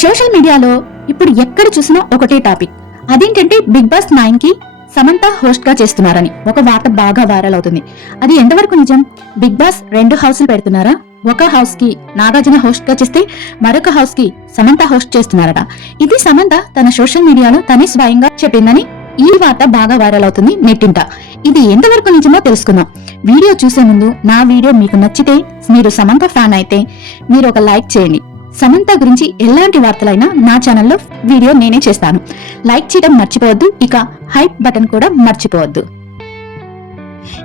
Social మీడియాలో ఇప్పుడు ఎక్కడ చూసినా ఒకటే టాపిక్. అదేంటంటే బిగ్ బాస్ నైన్కి సమంత హోస్ట్గా చేస్తున్నారని. ఒక వార్త బాగా వైరల్ అవుతుంది. అది ఎంతవరకు నిజం? బిగ్ బాస్ రెండు హౌస్లు పెడుతున్నారా? ఒక హౌస్కి నాగార్జున హోస్ట్గా చేస్తే మరొక హౌస్కి సమంత హోస్ట్ చేస్తున్నారట. ఇది సమంత తన సోషల్ మీడియాలో తనే స్వయంగా చెప్పిందని ఈ వార్త బాగా వైరల్ అవుతుంది నెట్టింట. ఇది ఎంతవరకు నిజమో తెలుసుకుందాం. వీడియో చూసే ముందు నా వీడియో మీకు నచ్చితే మీరు సమంత ఫ్యాన్ అయితే మీరు ఒక లైక్ చేయండి. సమంత గురించి ఎలాంటి వార్తలైనా నా ఛానల్లో వీడియో నేనే చేస్తాను. లైక్ చేయడం మర్చిపోవద్దు. ఇక హైప్ బటన్ కూడా మర్చిపోవద్దు.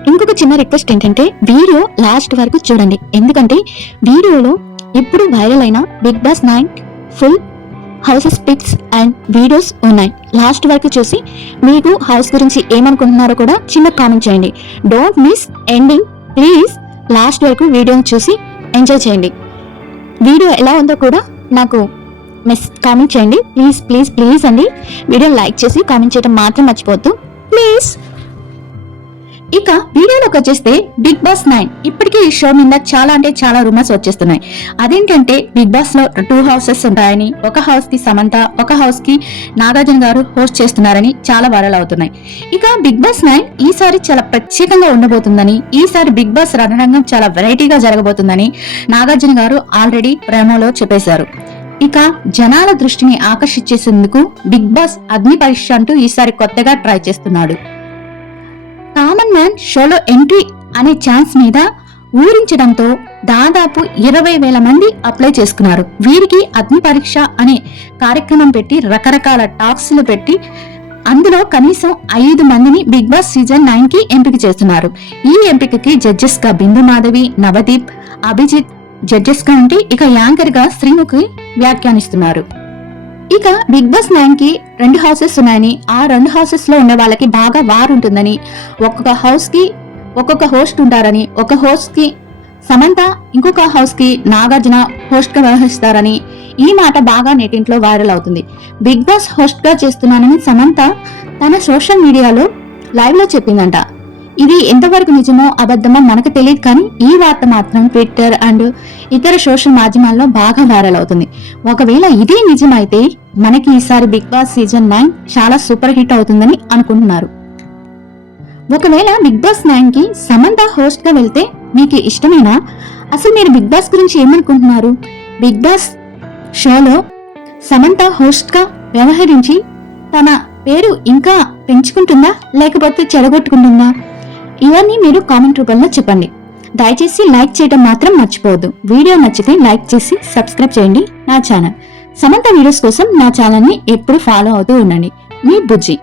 ఇంకొక చిన్న రిక్వెస్ట్ ఏంటంటే వీడియో లాస్ట్ వరకు చూడండి. ఎందుకంటే వీడియోలో ఇప్పుడు వైరల్ అయిన Bigg Boss nine full houses pics and videos ఉన్నాయి. లాస్ట్ వరకు చూసి మీకు హౌస్ గురించి ఏమనుకుంటున్నారో కూడా చిన్న కామెంట్ చేయండి. Don't miss ending please last వరకు వీడియోని చూసి ఎంజాయ్ చేయండి. వీడియో ఎలా ఉందో కూడా నాకు మెస్ కామెంట్ చేయండి. ప్లీజ్ ప్లీజ్ ప్లీజ్ అండి. వీడియో లైక్ చేసి కామెంట్ చేయడం మాత్రం మర్చిపోద్దు ప్లీజ్ ఇక వీడియోలోకి వచ్చేస్తే బిగ్ బాస్ నైన్. ఇప్పటికీ ఈ షో మీద చాలా అంటే చాలా రూమర్స్ వచ్చేస్తున్నాయి. అదేంటంటే బిగ్ బాస్లో టూ హౌసెస్ ఉంటాయని ఒక హౌస్కి సమంత ఒక హౌస్కి నాగార్జున గారు హోస్ట్ చేస్తున్నారని చాలా వైరల్ అవుతున్నాయి. ఇక బిగ్ బాస్ నైన్ ఈసారి చాలా ప్రత్యేకంగా ఉండబోతుందని ఈసారి బిగ్ బాస్ రణరంగం చాలా వెరైటీగా జరగబోతుందని నాగార్జున గారు ఆల్రెడీ ప్రేమలో చెప్పేశారు. ఇక జనాల దృష్టిని ఆకర్షించేందుకు బిగ్ బాస్ అగ్ని పరీక్ష అంటూ ఈసారి కొత్తగా ట్రై చేస్తున్నాడు. కామన్ మ్యాన్ షోలో ఎంట్రీ అనే ఛాన్స్ మీద ఊరించడంతో దాదాపు ఇరవై వేల మంది అప్లై చేసుకున్నారు. వీరికి అగ్ని పరీక్ష అనే కార్యక్రమం పెట్టి రకరకాల టాస్క్లు పెట్టి అందులో కనీసం ఐదు మందిని బిగ్ బాస్ సీజన్ నైన్కి ఎంపిక చేస్తున్నారు. ఈ ఎంపికకి జడ్జెస్గా బిందు మాధవి నవదీప్ అభిజిత్ జడ్జెస్గా ఉంటే ఇక యాంకర్గా శ్రీముఖి వ్యాఖ్యానిస్తున్నారు. ఇక బిగ్ బాస్ నైన్కి రెండు హౌసెస్ ఉన్నాయని ఆ రెండు హౌసెస్లో ఉండే వాళ్ళకి బాగా వార్ ఉంటుందని ఒక్కొక్క హౌస్కి ఒక్కొక్క హోస్ట్ ఉంటారని ఒక హోస్ట్కి సమంత ఇంకొక హౌస్కి నాగార్జున హోస్ట్గా వ్యవహరిస్తారని ఈ మాట బాగా నెటింట్లో వైరల్ అవుతుంది. బిగ్ బాస్ హోస్ట్గా చేస్తున్నానని సమంత తన సోషల్ మీడియాలో లైవ్లో చెప్పిందంట. ఇది ఎంతవరకు నిజమో అబద్ధమో మనకు తెలియదు కానీ ఈ వార్త మాత్రం ట్విట్టర్ అండ్ ఇతర సోషల్ మాధ్యమాల్లో బాగా వైరల్ అవుతుంది. ఒకవేళ ఇదే నిజమైతే మనకి ఈసారి బిగ్ బాస్ సీజన్ నైన్ చాలా సూపర్ హిట్ అవుతుందని అనుకుంటున్నారు. ఒకవేళ బిగ్ బాస్ నైన్కి సమంత హోస్ట్గా వెళ్తే మీకు ఇష్టమేనా? అసలు మీరు బిగ్ బాస్ గురించి ఏమనుకుంటున్నారు? బిగ్ బాస్ షోలో సమంత హోస్ట్గా వ్యవహరించి తన పేరు ఇంకా పెంచుకుంటుందా? లేకపోతే చెడగొట్టుకుంటుందా? ఇవన్నీ మీరు కామెంట్ రూపంలో చెప్పండి. దయచేసి లైక్ చేయడం మాత్రం మర్చిపోవద్దు. వీడియో నచ్చితే లైక్ చేసి సబ్స్క్రైబ్ చేయండి నా ఛానల్. సమంత వీడియోస్ కోసం నా ఛానల్ని ఎప్పుడు ఫాలో అవుతూ ఉండండి. మీ బుజ్జి.